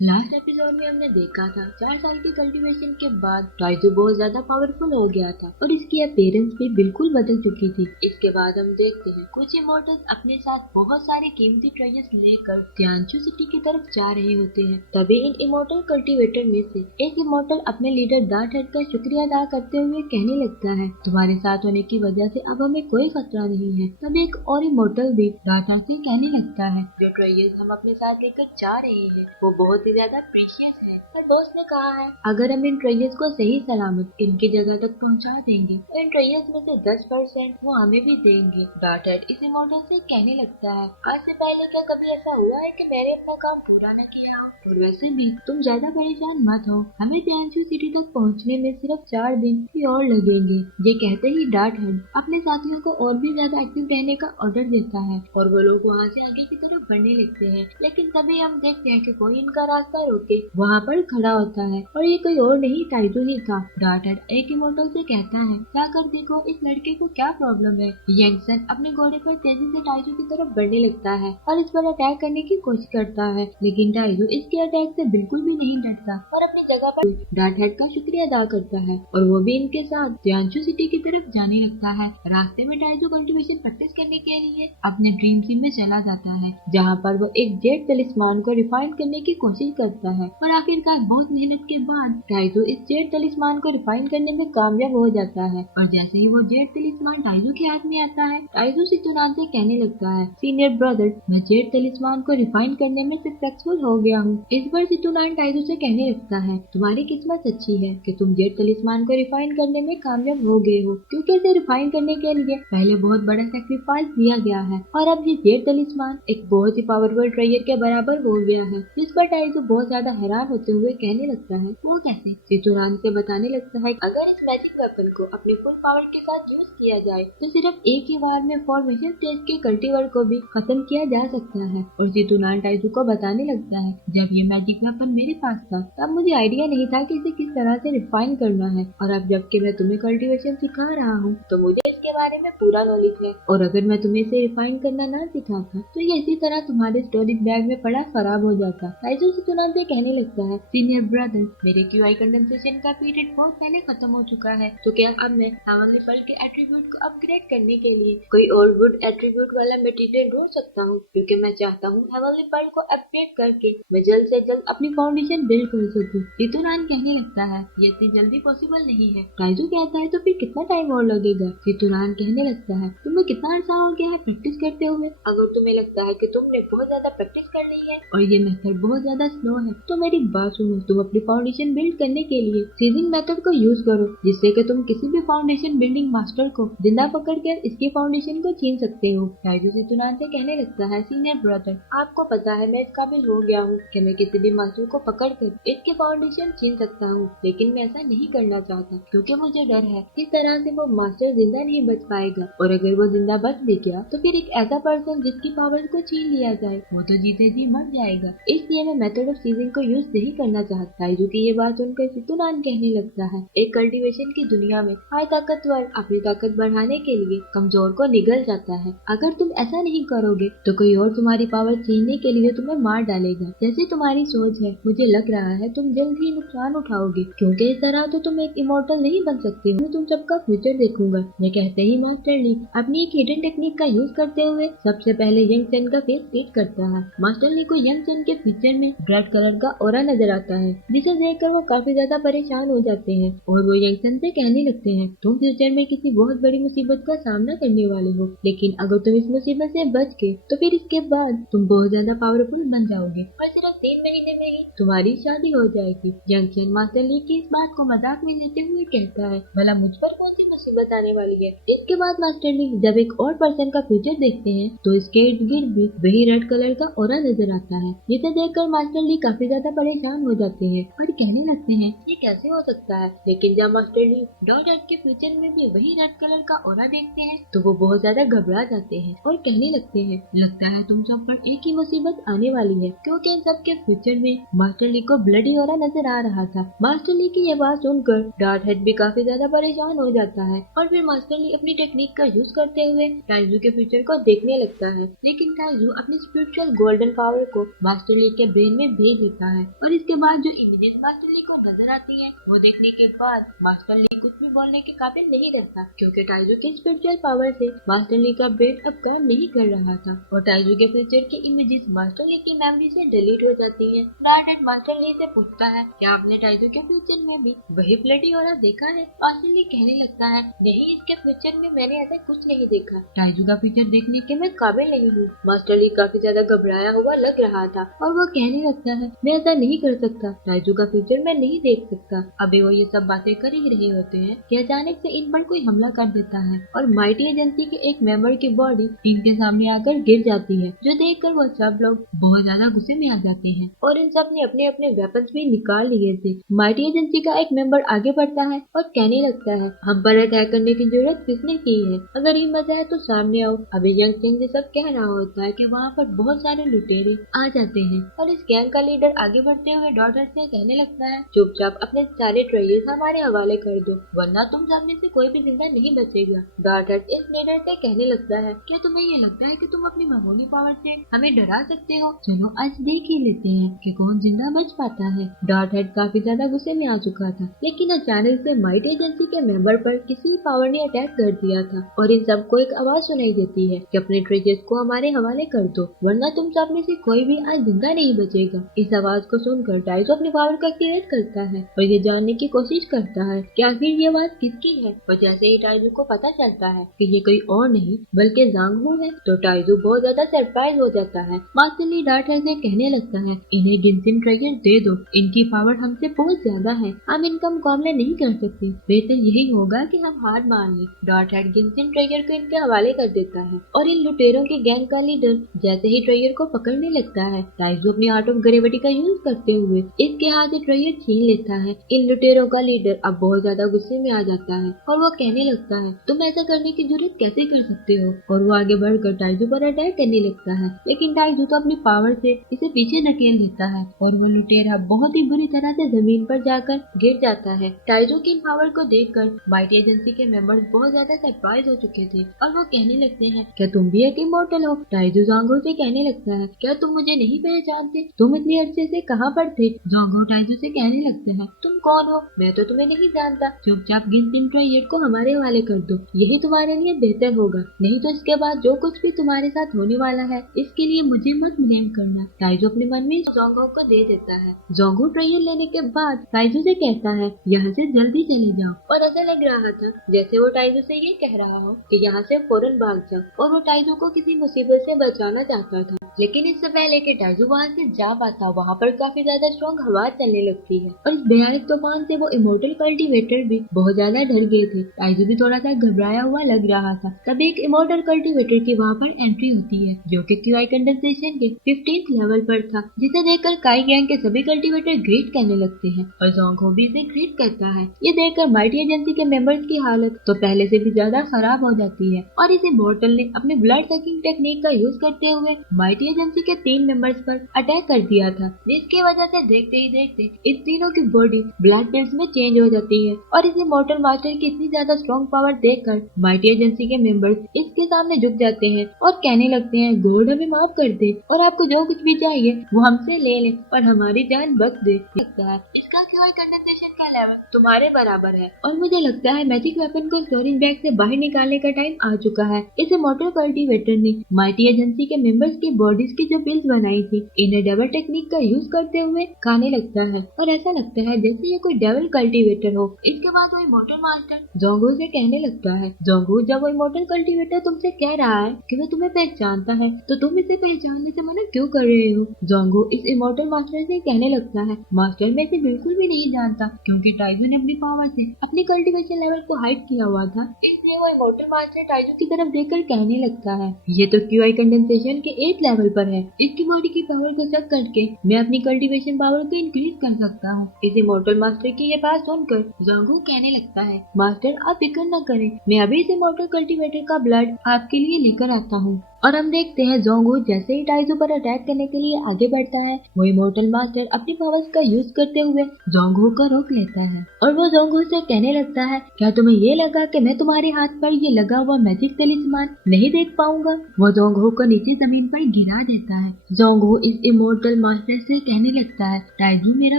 Last episode में हमने देखा था 4 साल की कल्टीवेशन के बाद टाइजू बहुत ज्यादा पावरफुल हो गया था और इसकी अपीयरेंस भी बिल्कुल बदल चुकी थी। इसके बाद हम देखते हैं कुछ इमोर्टल्स अपने साथ बहुत सारे कीमती ट्रेजर्स लेकर तियानचू सिटी की तरफ जा रहे होते हैं। तभी इन इमोर्टल कल्टीवेटर में से एक इमोर्टल अपने लीडर डार्ट हेड का शुक्रिया अदा करते हुए कहने लगता है, तुम्हारे साथ होने की वजह से अब हमें कोई खतरा नहीं है। तभी एक और इमोर्टल भी डार्ट हेड से कहने लगता है, जो ट्रेजर्स हम अपने साथ लेकर जा रहे हैं वो बहुत ज्यादा प्रीशियस है। पर बॉस ने कहा है, अगर हम इन ट्रेजर्स को सही सलामत इनकी जगह तक पहुंचा देंगे तो इन ट्रेजर्स में से 10% वो हमें भी देंगे। डार्टेड इस इमोर्टल से कहने लगता है, आज से पहले क्या कभी ऐसा हुआ है कि मैंने अपना काम पूरा न किया हो? और वैसे भी तुम ज्यादा परेशान मत हो, हमें तियानचू सिटी तक पहुंचने में सिर्फ 4 दिन ही और लगेंगे। ये कहते ही डार्टेड अपने साथियों को और भी ज्यादा एक्टिव रहने का ऑर्डर देता है और वो लोग वहाँ से आगे की तरफ बढ़ने लगते हैं। लेकिन तभी हम देखते हैं कि कोई इनका रास्ता रोके वहाँ पर खड़ा होता है और ये कोई और नहीं टाइजू ही था। डार्टेड एक इमोर्टल से कहता है, जाकर देखो इस लड़के को क्या प्रॉब्लम है। यंगसन अपने घोड़े पर तेजी से टाइजू की तरफ बढ़ने लगता है और इस पर अटैक करने की कोशिश करता है, लेकिन टाइजू इसके अटैक से बिल्कुल भी नहीं डरता और अपनी जगह पर डार्टेड का शुक्रिया अदा करता है और वो भी इनके साथ तियानचू सिटी की तरफ जाने लगता है। रास्ते में टाइजू कल्टीवेशन प्रैक्टिस करने के लिए अपने ड्रीम सीम में चला जाता है, जहाँ पर वो एक जेड तलिस्मान को रिफाइन करने की कोशिश करता है और आखिरकार बहुत मेहनत के बाद टाइजू इस जेड तलिस्मान को रिफाइन करने में कामयाब हो जाता है। और जैसे ही वो जेड तलिस्मान टाइजू के हाथ में आता है, टाइजू सितुनान से कहने लगता है, सीनियर ब्रदर मैं जेड तलिस्मान को रिफाइन करने में सक्सेसफुल हो गया हूँ। इस बार सितुनान टाइजू से कहने लगता है, तुम्हारी किस्मत अच्छी है कि तुम जेड तलिस्मान को रिफाइन करने में कामयाब हो गए हो, क्योंकि इसे रिफाइन करने के लिए पहले बहुत बड़ा सेक्रीफाइस दिया गया है और अब ये जेड तलिस्मान एक बहुत ही पावरफुल ट्रेजर के बराबर हो गया है। जिस पर टाइजू बहुत ज्यादा हैरान होते हुए कहने लगता है, वो कैसे? सितुनान से बताने लगता है, अगर इस मैजिक वेपन को अपने फुल पावर के साथ यूज किया जाए तो सिर्फ एक ही बार में फॉर्मेशन स्टेज के कल्टीवर को भी खत्म किया जा सकता है। और सितुनान टाइजू को बताने लगता है, जब ये मैजिक वेपन मेरे पास था तब मुझे आइडिया नहीं था कि इसे किस तरह से रिफाइन करना है, और अब जबकि मैं तुम्हें कल्टीवेशन सिखा रहा हूँ तो मुझे इसके बारे में पूरा नॉलेज है, और अगर मैं तुम्हें इसे रिफाइन करना ना सिखाता तो ये इसी तरह तुम्हारे स्टोरेज बैग में पड़ा खराब हो जाता। टाइजू सितुनान से कहने लगता है, सीनियर ब्रदर मेरे क्यूआई कंडेंसेशन का पीरियड बहुत पहले खत्म हो चुका है, तो क्या अब मैं हेवनली पर्ल के एट्रीब्यूट को अपग्रेड करने के लिए कोई और गुड एट्रीब्यूट वाला मटेरियल ढूंढ सकता हूँ, क्योंकि मैं चाहता हूँ हेवनली पर्ल को अपग्रेड करके मैं जल्द से जल्द अपनी फाउंडेशन बिल्ड कर सकूँ। सितुनान कहने लगता है, ये इतनी जल्दी पॉसिबल नहीं है। टाइजू कहता है, तो फिर कितना टाइम और लगेगा? सितुनान कहने लगता है, तुम्हें कितना अर्सा हो गया है प्रैक्टिस करते हुए? अगर तुम्हें लगता है कि तुमने बहुत ज्यादा प्रैक्टिस कर ली है और ये मेथड बहुत ज्यादा स्लो है तो मेरी बात सुनो, तुम अपनी फाउंडेशन बिल्ड करने के लिए सीजिंग मेथड को यूज करो, जिससे कि तुम किसी भी फाउंडेशन बिल्डिंग मास्टर को जिंदा पकड़कर इसकी फाउंडेशन को छीन सकते हो। टाइजू सितुनान से कहने लगता है, सीनियर ब्रदर आपको पता है मैं इस काबिल हो गया हूँ कि मैं किसी भी मास्टर को पकड़कर इसकी फाउंडेशन छीन सकता हूँ, लेकिन मैं ऐसा नहीं करना चाहता क्योंकि मुझे डर है इस तरह से वो मास्टर जिंदा नहीं बच पाएगा, और अगर वो जिंदा बच भी गया तो फिर एक ऐसा पर्सन जिसकी पावर को छीन लिया जाए वो तो जीते जी मर जाएगा, इसलिए मैं मेथड ऑफ सीजिंग को यूज नहीं करना चाहता। टाइजू की ये बात सुनकर सितुनान कहने लगता है, एक कल्टीवेशन की दुनिया में हर ताकतवर अपनी ताकत बढ़ाने के लिए कमजोर को निगल जाता है। अगर तुम ऐसा नहीं करोगे तो कोई और तुम्हारी पावर छीनने के लिए तुम्हें मार डालेगा। जैसी तुम्हारी सोच है मुझे लग रहा है तुम जल्द ही नुकसान उठाओगे, क्योंकि इस तरह तो तुम एक इमोर्टल नहीं बन सकते हो। तुम सबका फ्यूचर देखूंगा। ये कहते ही मास्टर ली अपनी एक हिडन टेक्निक का यूज करते हुए सबसे पहले यंग सन का फेस स्प्लिट करता है। मास्टर ली को यंग सन के फ्यूचर में ब्लड कलर का ऑरा नजर आता है, जिसे देखकर वो काफी ज्यादा परेशान हो जाते हैं और वो यंग सन से कहने लगते हैं, तुम फ्यूचर में किसी बहुत बड़ी मुसीबत का सामना करने वाले हो, लेकिन अगर तुम इस मुसीबत से बच गए तो फिर इसके बाद तुम बहुत ज्यादा पावरफुल बन जाओगे और सिर्फ 3 महीने में ही तुम्हारी शादी हो जाएगी। यंग सन मास्टर ली की इस बात को मजाक में लेते हुए कहता है, भला मुझ पर कौन सी मुसीबत आने वाली है? इसके बाद मास्टर ली जब एक और पर्सन का फ्यूचर देखते हैं तो इसके इर्द गिर्द भी वही रेड कलर का ऑरा नजर आता है, जिसे देखकर मास्टर ली काफी ज्यादा परेशान हो जाते हैं और कहने लगते हैं, ये कैसे हो सकता है? लेकिन जब मास्टर ली डॉट रेड के फ्यूचर में भी वही रेड कलर का ऑरा देखते हैं तो वो बहुत ज्यादा घबरा जाते हैं और कहने लगते हैं, लगता है तुम सब पर एक ही मुसीबत आने वाली है, क्योंकि इन सब के फ्यूचर में मास्टर ली को ब्लडी ऑरा नजर आ रहा था। मास्टर ली की ये बात सुनकर डॉट हेड भी काफी ज्यादा परेशान हो जाता है है और फिर मास्टर ली अपनी टेक्निक का यूज करते हुए टाइजू के फ्यूचर को देखने लगता है। लेकिन टाइजू अपनी स्पिरिचुअल गोल्डन पावर को मास्टर ली के ब्रेन में भेज देता है और इसके बाद जो इमेजेस मास्टर ली को नजर आती है वो देखने के बाद मास्टर ली कुछ भी बोलने के काबिल नहीं रहता, क्योंकि टाइजू की स्पिरिचुअल पावर से मास्टर ली का ब्रेन अब काम नहीं कर रहा था और टाइजू के फ्यूचर की इमेजेस मास्टर ली की मेमोरी से डिलीट हो जाती है। डार्टेड मास्टर ली से पूछता है क्या आपने टाइजू के फ्यूचर में भी वही फ्लडी हो रहा देखा है? मास्टर ली कहने लगता है नहीं, इसके फ्यूचर में मैंने ऐसा कुछ नहीं देखा, टाइजू का फ्यूचर देखने के मैं काबिल नहीं हूँ। मास्टर ली काफी ज्यादा घबराया हुआ लग रहा था और वो कहने लगता है मैं ऐसा नहीं कर सकता, टाइजू का फ्यूचर मैं नहीं देख सकता। अभी वो ये सब बातें कर ही रहे होते हैं कि अचानक से इन पर कोई हमला कर देता है और माइटी एजेंसी के एक मेंबर की बॉडी टीम के सामने आकर गिर जाती है, जो देखकर वो सब लोग बहुत ज्यादा गुस्से में आ जाते हैं और इन सब ने अपने अपने वेपन्स भी निकाल लिए थे। माइटी एजेंसी का एक मेंबर आगे बढ़ता है और कहने लगता है हम पर अटैक करने की जरूरत किसने की है, अगर हिम्मत है तो सामने आओ। अभी यंग किंग ये सब कह रहा होता है कि वहाँ पर बहुत सारे लुटेरे आ जाते हैं और इस गैंग का लीडर आगे बढ़ते हुए डॉटर से कहने लगता है चुपचाप अपने सारे ट्रेजर्स हमारे हवाले कर दो वरना तुम सब में से कोई भी जिंदा नहीं बचेगा। डॉटर इस लीडर से कहने लगता है क्या तुम्हें ये लगता है कि तुम अपनी मामूली पावर से हमें डरा सकते हो? चलो आज देख ही लेते हैं कि कौन जिंदा बच पाता है। डॉट हेड काफी ज्यादा गुस्से में आ चुका था, लेकिन अचानक से माइट एजेंसी के मेंबर पर किसी पावर ने अटैक कर दिया था और इन सबको एक आवाज सुनाई देती है कि अपने ट्रेजर्स को हमारे हवाले कर दो वरना तुम सब में से कोई भी आज जिंदा नहीं बचेगा। इस आवाज को सुनकर टाइजो अपनी पावर का एक्टिवेट करता है और ये जानने की कोशिश करता है कि आखिर ये आवाज किसकी है और जैसे ही टाइजो को पता चलता है कि ये कोई और नहीं बल्कि जांगहू है तो टाइजो बहुत ज्यादा सरप्राइज हो जाता है। मास्टर ली डार्ट हेड से कहने लगता है इन्हें जिनसिन ट्रेजर दे दो, इनकी पावर हमसे बहुत ज्यादा है, हम इनका मुकाबला नहीं कर सकते, बेहतर यही होगा कि हम हार मान लें। डॉट हेड जिनसिन ट्रेजर को इनके हवाले कर देता है और इन लुटेरों के गैंग का लीडर जैसे ही ट्रेजर को पकड़ने लगता है टाइजो अपनी आर्ट ऑफ ग्रेविटी का यूज करते हुए इसके हाथ से ट्रेजर छीन लेता है। इन लुटेरों का लीडर अब बहुत ज्यादा गुस्से में आ जाता है और वो कहने लगता है तुम ऐसा करने की जरूरत कैसे कर सकते हो, और वो आगे बढ़कर टाइजो पर अटैक करने लगता है, लेकिन टाइजो तो अपनी पावर से इसे पीछे धकेल देता है और वो लुटेरा बहुत ही बुरी तरह से जमीन पर जाकर गिर जाता है। टाइजो की इन पावर को देखकर माइटी एजेंसी के मेंबर्स बहुत ज्यादा सरप्राइज हो चुके थे और वो कहने लगते हैं क्या तुम भी एक इमॉर्टल हो? टाइजो जांगो से कहने लगता है क्या तुम मुझे नहीं पहचानते, तुम इतनी अरसे से कहाँ पर थे? जांगो टाइजो से कहने लगते हैं तुम कौन हो, मैं तो तुम्हें नहीं जानता, चुपचाप गिनतिन ट्रेजर को हमारे हवाले कर दो, यही तुम्हारे लिए बेहतर होगा, नहीं तो इसके बाद जो कुछ भी तुम्हारे साथ होने वाला है इसके लिए मुझे मत ब्लेम करना। टाइजो अपने मन में जोंगो को दे देता है। जोंगो ट्रेजर लेने के बाद टाइजो से कहता है यहाँ से जल्दी चले जाओ, और ऐसा लग रहा था जैसे वो टाइजो से ये कह रहा हो कि यहाँ से फौरन भाग जाओ, और वो टाइजो को किसी मुसीबत से बचाना चाहता था। लेकिन इससे पहले कि टाइजो वहाँ से जा पाता वहाँ पर काफी ज्यादा स्ट्रॉन्ग हवा चलने लगती है और इस भयानक तूफान से वो इमोर्टल कल्टीवेटर भी बहुत ज्यादा डर गए थे। टाइजो भी थोड़ा सा घबराया हुआ लग रहा था। तब एक इमोर्टल कल्टीवेटर की वहाँ पर एंट्री होती है जो कि क्यूआई कंडेंसेशन के 15th लेवल पर था, जिसे देखकर काई गैंग के सभी कल्टीवेटर ग्रीट करने लगते हैं और जोंगहो भी इसे ग्रीट करता है। ये देखकर माइटी एजेंसी के मेंबर्स की हालत तो पहले से भी ज्यादा खराब हो जाती है और इस इमोर्टल ने अपने ब्लड सकिंग टेक्निक का यूज करते हुए माइटी एजेंसी के 3 मेंबर्स पर अटैक कर दिया था, जिसकी वजह से देखते ही देखते इस तीनों की बॉडी ब्लड पिल्स में चेंज हो जाती है और इस इमोर्टल मास्टर की इतनी ज्यादा स्ट्रॉन्ग पावर देखकर माइटी एजेंसी के मेंबर्स इसके सामने झुक जाते हैं और कहने लगते हैं गॉड हमें माफ कर दे और आपको जो कुछ भी चाहिए वो हमसे ले ले और हमारी जान बच दे। लगता है इसका क्यूआई कंडेंसेशन का लेवल तुम्हारे बराबर है और मुझे लगता है मैजिक वेपन को स्टोरेज बैग से बाहर निकालने का टाइम आ चुका है। इस इमोर्टल कल्टीवेटर ने माइटी एजेंसी के मेंबर्स की बॉडीज की जो पिल्स बनाई थी इन्हें डबल टेक्निक का यूज करते हुए खाने लगता है और ऐसा लगता है जैसे ये कोई डेविल कल्टीवेटर हो। इसके बाद वो इमोर्टल मास्टर जोंगो से कहने लगता है जोंगो जब वो इमोर्टल कल्टीवेटर तुमसे कह रहा है कि वो तुम्हें पहचानता है तो तुम इसे पहचानने से मना क्यों कर रहे हो? जोंगो इस इमोर्टल मास्टर से कहने लगता है मास्टर मैं इसे बिल्कुल भी नहीं जानता क्योंकि टाइजो ने अपनी पावर से अपनी कल्टीवेशन लेवल को हाइड किया हुआ था। इसलिए वो इमोर्टल मास्टर टाइजो की तरफ देखकर कहने लगता है ये तो क्यूआई कंडेंसेशन के 8th लेवल पर है, इसकी बॉडी की पावर को चेक करके मैं अपनी कल्टीवेशन पावर को इंक्रीज कर सकता हूँ। इस इमोर्टल मास्टर की ये बात सुनकर जोंगो कहने लगता है मास्टर आप फिक्र न करें, मैं अभी इस इमोर्टल कल्टीवेटर का ब्लड आपके लिए लेकर आता हूँ। और हम देखते हैं जोंगो जैसे ही टाइजो पर अटैक करने के लिए आगे बढ़ता है वो इमोर्टल मास्टर अपनी पावर्स का यूज करते हुए जोंगो को रोक लेता जाता है और वो जोंगहो से कहने लगता है, क्या तुम्हें ये लगा कि मैं तुम्हारे हाथ पर ये लगा हुआ मैजिक तलिस्मान नहीं देख पाऊंगा? वो जोंगहो को नीचे जमीन पर गिरा देता है। जोंगहो इस इमोर्टल मास्टर से कहने लगता है, टाइजू मेरा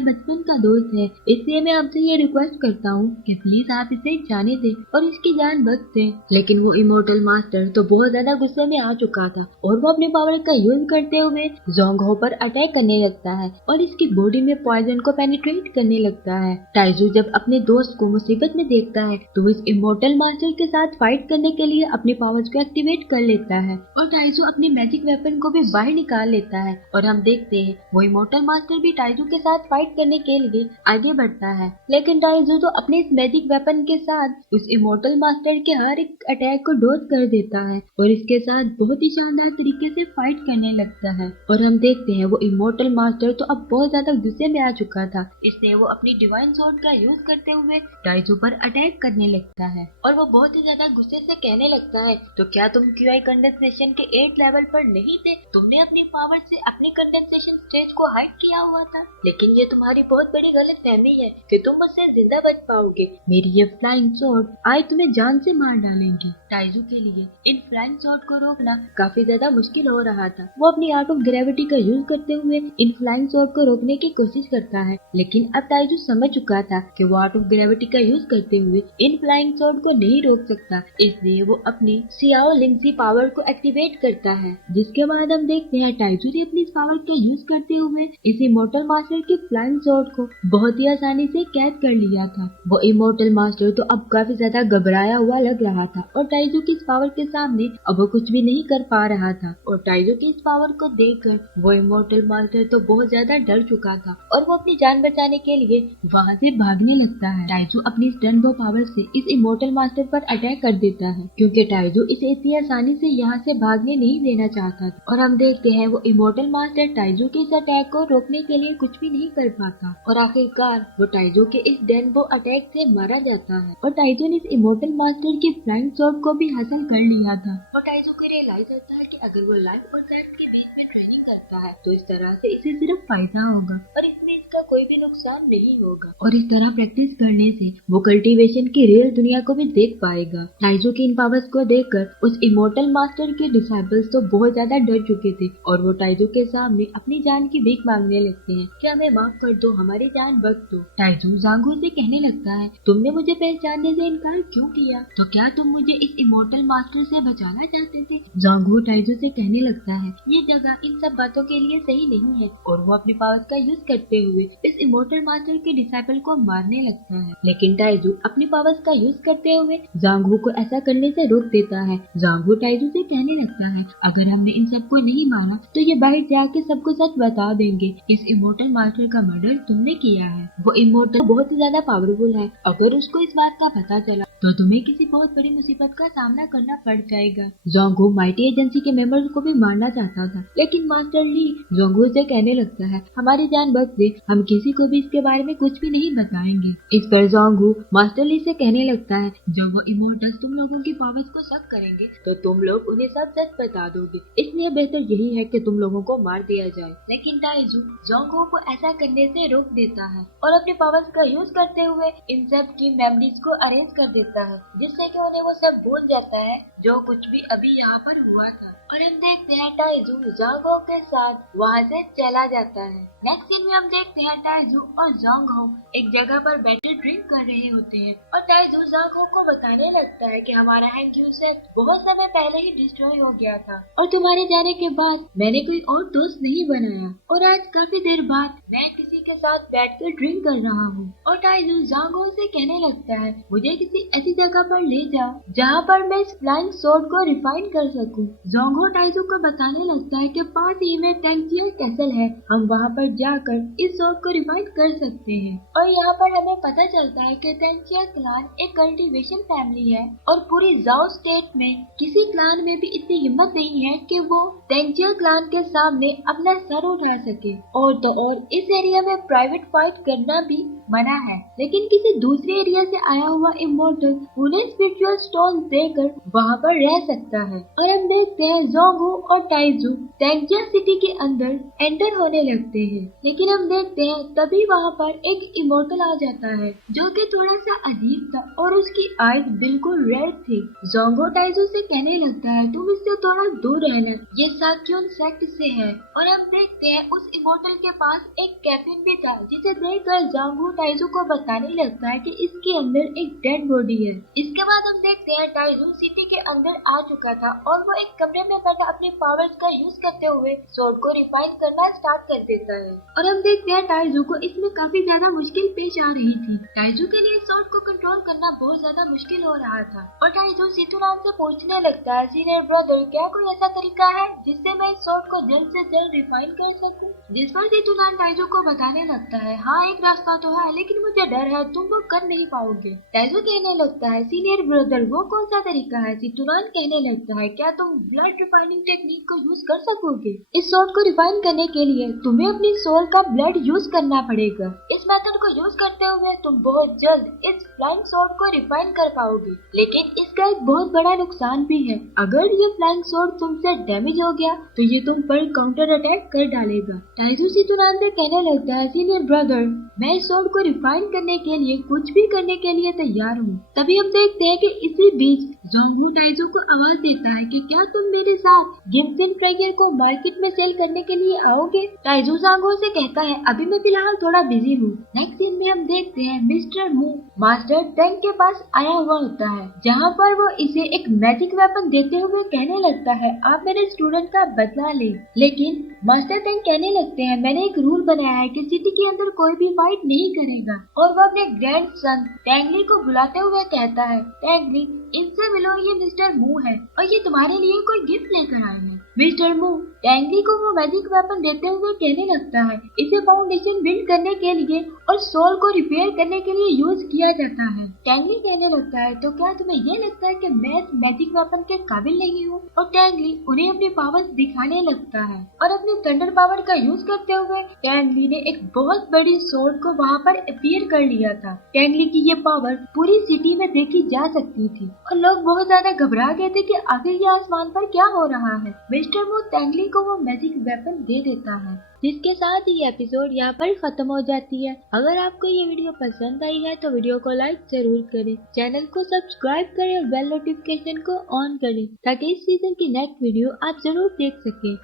बचपन का दोस्त है, इसलिए मैं आपसे ये रिक्वेस्ट करता हूँ कि प्लीज आप इसे जाने दें और इसकी जान बच दें। लेकिन वो इमोर्टल मास्टर तो बहुत ज्यादा गुस्से में आ चुका था और वो अपने पावर का यूज करते हुए जोंगहो पर अटैक करने लगता है और इसकी बॉडी में पॉइजन को पेनिट्रेट करने लगता है। टाइजू जब अपने दोस्त को मुसीबत में देखता है तो इस इमोर्टल मास्टर के साथ फाइट करने के लिए अपने पावर्स को एक्टिवेट कर लेता है और टाइजू अपने मैजिक वेपन को भी बाहर निकाल लेता है और हम देखते हैं वो इमोर्टल मास्टर भी टाइजू के साथ फाइट करने के लिए आगे बढ़ता है। लेकिन टाइजू तो अपने इस मैजिक वेपन के साथ उस इमोर्टल मास्टर के हर एक अटैक को डॉज कर देता है और इसके साथ बहुत ही शानदार तरीके से फाइट करने लगता है और हम देखते हैं वो इमोर्टल मास्टर तो अब बहुत ज्यादा गुस्से में आ चुका था, इसलिए वो अपनी डिवाइन स्वॉर्ड का यूज करते हुए टाइजू पर अटैक करने लगता है और वो बहुत ही ज्यादा गुस्से से कहने लगता है, तो क्या तुम क्यूआई कंडेंसेशन के 8 लेवल पर नहीं थे? तुमने अपनी पावर से अपने कंडेंसेशन स्टेज को हाइड किया हुआ था, लेकिन ये तुम्हारी बहुत बड़ी गलतफहमी है कि तुम मुझसे जिंदा बच पाओगे। मेरी ये फ्लाइंग स्वॉर्ड आज तुम्हें जान से मार डालेंगी। टाइजू के लिए इन फ्लाइंग स्वॉर्ड को रोकना काफी ज्यादा मुश्किल हो रहा था। वो अपनी आर्ट ऑफ ग्रेविटी का यूज करते हुए इन फ्लाइंग स्वॉर्ड को रोकने की कोशिश करता है, लेकिन अब टाइजू समझ चुका था कि वो आर्ट ऑफ ग्रेविटी का यूज करते हुए इन फ्लाइंग स्वॉर्ड को नहीं रोक सकता, इसलिए वो अपनी सियाओ लिंगसी पावर को एक्टिवेट करता है। जिसके बाद हम देखते हैं टाइजू ने अपनी इस पावर का यूज करते हुए इस इमोर्टल मास्टर के फ्लाइंग स्वॉर्ड को बहुत ही आसानी से कैद कर लिया था। वो इमोर्टल मास्टर तो अब काफी ज्यादा घबराया हुआ लग रहा था और टाइजू की इस पावर के सामने अब वो कुछ भी नहीं कर पा रहा था और टाइजू की इस पावर को देखकर वो इमोर्टल मास्टर तो बहुत ज्यादा डर चुका था और वो अपनी जान बचाने के लिए वहाँ से भागने लगता है। टाइजू अपनी स्टनबो पावर से इस इमोर्टल मास्टर पर अटैक कर देता है क्योंकि टाइजू इसे इतनी आसानी से यहाँ से भागने नहीं देना चाहता था और हम देखते हैं वो इमोर्टल मास्टर टाइजू के इस अटैक को रोकने के लिए कुछ भी नहीं कर पाता और आखिरकार वो टाइजू के इस डेनबो अटैक से मारा जाता है और टाइजू ने इस इमोर्टल मास्टर की फ्लाइंग स्वॉर्ड को भी हासिल कर लिया था और टाइजू को रियलाइज होता है कि अगर वो लाइफ और डेथ के बीच में ट्रेनिंग करता है तो इस तरह से इसे सिर्फ फायदा होगा और इसमें इसका कोई भी नुकसान नहीं होगा और इस तरह प्रैक्टिस करने से वो कल्टीवेशन की रियल दुनिया को भी देख पाएगा। टाइजू की इन पावर्स को देखकर उस इमोर्टल मास्टर के डिसाइपल्स तो बहुत ज्यादा डर चुके थे और वो टाइजू के सामने अपनी जान की भीख मांगने लगते हैं कि हमें माफ कर दो, हमारी जान बच दो। टाइजू जांगू से कहने लगता है, तुमने मुझे पहचानने से इनकार क्यों किया? तो क्या तुम मुझे इस इमोर्टल मास्टर से बचाना चाहते थे? जांगू टाइजू से कहने लगता है, ये जगह इन सब बातों के लिए सही नहीं है और वो अपनी पावर्स का यूज करते हुए इस इमोर्टल मास्टर के डिसाइपल को मारने लगता है, लेकिन टाइजू अपनी पावर्स का यूज करते हुए जांगू को ऐसा करने से रोक देता है। जांगू टाइजू से कहने लगता है, अगर हमने इन सबको नहीं मारा तो ये बाहर जाके सबको सच बता देंगे, इस इमोर्टल मास्टर का मर्डर तुमने किया है। वो इमोर्टल बहुत ही ज्यादा पावरफुल है, अगर उसको इस बात का पता चला तो तुम्हें किसी बहुत बड़ी मुसीबत का सामना करना पड़ जाएगा। जोंगो माइटी एजेंसी के मेंबर्स को भी मारना चाहता था, लेकिन मास्टर ली जोंगो से कहने लगता है, हमारी जान बच दे, हम किसी को भी इसके बारे में कुछ भी नहीं बताएंगे। इस पर जोंगो मास्टर ली से कहने लगता है, जब वो इमोर्टल्स तुम लोगों की पावर्स को शक करेंगे तो तुम लोग उन्हें सब सच बता दोगे, इसलिए बेहतर यही है कि तुम लोगों को मार दिया जाए। लेकिन टाइजू जोंगो को ऐसा करने से रोक देता है और अपने पावर्स का यूज करते हुए इन सब की मेमोरीज को अरेंज कर देता है, जिससे कि उन्हें वो सब भूल जाता है जो कुछ भी अभी यहाँ पर हुआ था। और हम देखते हैं टाइजू जोंगो के साथ वहाँ से चला जाता है। नेक्स्ट सीन में हम देखते हैं टाइजू और जोंगो एक जगह पर बैठे ड्रिंक कर रहे होते हैं और टाइजू जोंगो को बताने लगता है कि हमारा हैंग्यू सेट बहुत समय पहले ही डिस्ट्रॉय हो गया था और तुम्हारे जाने के बाद मैंने कोई और दोस्त नहीं बनाया और आज काफी देर बाद मैं किसी के साथ बैठ कर ड्रिंक कर रहा हूँ। और टाइजू जोंगो से कहने लगता है, मुझे किसी ऐसी जगह पर ले जाओ जहाँ पर मैं इस फ्लाइंग स्वॉर्ड को रिफाइन कर सकूं। जोंगो टाइजू को बताने लगता है कि पास ही में टेंचियर कैसल है, हम वहाँ पर जाकर इस स्वॉर्ड को रिफाइन कर सकते हैं। और यहाँ पर हमें पता चलता है कि टेंचियर क्लान एक कल्टीवेशन फैमिली है और पूरी जाओ स्टेट में किसी क्लान में भी इतनी हिम्मत नहीं है कि वो टेंचियर क्लान के सामने अपना सर उठा सके। और तो और इस एरिया में प्राइवेट फाइट करना भी मना है, लेकिन किसी दूसरे एरिया से आया हुआ इमोर्टल उन्हें स्पिरिचुअल स्टोन देकर वहाँ पर रह सकता है। और हम देखते हैं जोंगू और टाइजू टेंजिया सिटी के अंदर एंटर होने लगते हैं, लेकिन हम देखते हैं तभी वहाँ पर एक इमोर्टल आ जाता है जो कि थोड़ा सा अजीब था और उसकी आईज बिल्कुल रेड थी। जोंगू टाइजू से कहने लगता है तुम इससे थोड़ा दूर रहना, ये साक्योन सेक्ट से है। और हम देखते हैं उस इमोर्टल के पास एक कैफिन भी था, जिसे देखकर जोंगू टाइजू को बताने लगता है कि इसके अंदर एक डेड बॉडी है। इसके बाद हम देखते हैं टाइजू सिटी के अंदर आ चुका था और वो एक कमरे में बैठा अपने पावर्स का यूज करते हुए स्वॉर्ड को रिफाइन करना स्टार्ट कर देता है। और हम देखते हैं टाइजू को इसमें काफी ज्यादा मुश्किल पेश आ रही थी। टाइजू के लिए स्वॉर्ड को कंट्रोल करना बहुत ज्यादा मुश्किल हो रहा था और टाइजू सितुरान से पूछने लगता है सीनियर ब्रदर क्या कोई ऐसा तरीका है जिससे मैं इस स्वॉर्ड को जल्द से जल्द रिफाइन कर सकूं? जिस पर सितुरान टाइजू को बताने लगता है हाँ एक रास्ता तो है, लेकिन मुझे डर है तुम वो कर नहीं पाओगे। टाइजू कहने लगता है सीनियर ब्रदर वो कौन सा तरीका है? सितुरान कहने लगता है क्या तुम ब्लड रिफाइनिंग टेक्निक को यूज कर सकोगे? इस स्वॉर्ड को रिफाइन करने के लिए तुम्हें अपनी सोल का ब्लड यूज करना पड़ेगा। इस मेथड को यूज करते हुए तुम बहुत जल्द इस फ्लाइंग स्वॉर्ड को रिफाइन कर पाओगे, लेकिन इसका एक बहुत बड़ा नुकसान भी है। अगर ये फ्लाइंग स्वॉर्ड तुमसे डैमेज हो गया तो ये तुम पर काउंटर अटैक कर डालेगा। टाइजू सितुरान से कहने लगता है सीनियर ब्रदर मैं इस स्वॉर्ड को रिफाइन करने के लिए कुछ भी करने के लिए तैयार हूँ। तभी हम देखते हैं कि इसी बीच जोंगू टाइजू को आवाज देता है कि क्या तुम मेरे साथ गिम्सिन ट्राइगर को मार्केट में सेल करने के लिए आओगे? टाइजू जोंगू से कहता है अभी मैं फिलहाल थोड़ा बिजी हूँ। नेक्स्ट सीन में हम देखते हैं मिस्टर मू मास्टर टैंक के पास आया हुआ होता है, जहाँ पर वो इसे एक मैजिक वेपन देते हुए कहने लगता है आप मेरे स्टूडेंट का बदला ले। लेकिन मास्टर टैंक कहने लगते हैं मैंने एक रूल बनाया है कि सिटी के अंदर कोई भी फाइट नहीं करेगा। और वो अपने ग्रैंड सन टैंगली को बुलाते हुए कहता है टैंगली इनसे मिलो, ये मिस्टर मू है और ये तुम्हारे लिए कोई गिफ्ट लेकर आए हैं। मिस्टर मू टैंगली को वो मैजिक वेपन देते हुए कहने लगता है इसे फाउंडेशन बिल्ड करने के लिए और सोल को रिपेयर करने के लिए यूज किया जाता है। टैंगली कहने लगता है तो क्या तुम्हें ये लगता है कि मैं इस मैजिक वेपन के काबिल नहीं हूँ? और टैंगली उन्हें अपनी पावर्स दिखाने लगता है और अपने थंडर पावर का यूज करते हुए टैंगली ने एक बहुत बड़ी सोर्ड को वहाँ पर अपीयर कर लिया था। टैंगली की ये पावर पूरी सिटी में देखी जा सकती थी और लोग बहुत ज्यादा घबरा गए थे कि आखिर ये आसमान पर क्या हो रहा है। मिस्टर मू टैंगली को वो मैजिक वेपन दे देता है, जिसके साथ ही एपिसोड यहाँ पर खत्म हो जाती है। अगर आपको ये वीडियो पसंद आई है तो वीडियो को लाइक जरूर करें, चैनल को सब्सक्राइब करें और बेल नोटिफिकेशन को ऑन करें ताकि इस सीजन की नेक्स्ट वीडियो आप जरूर देख सकें।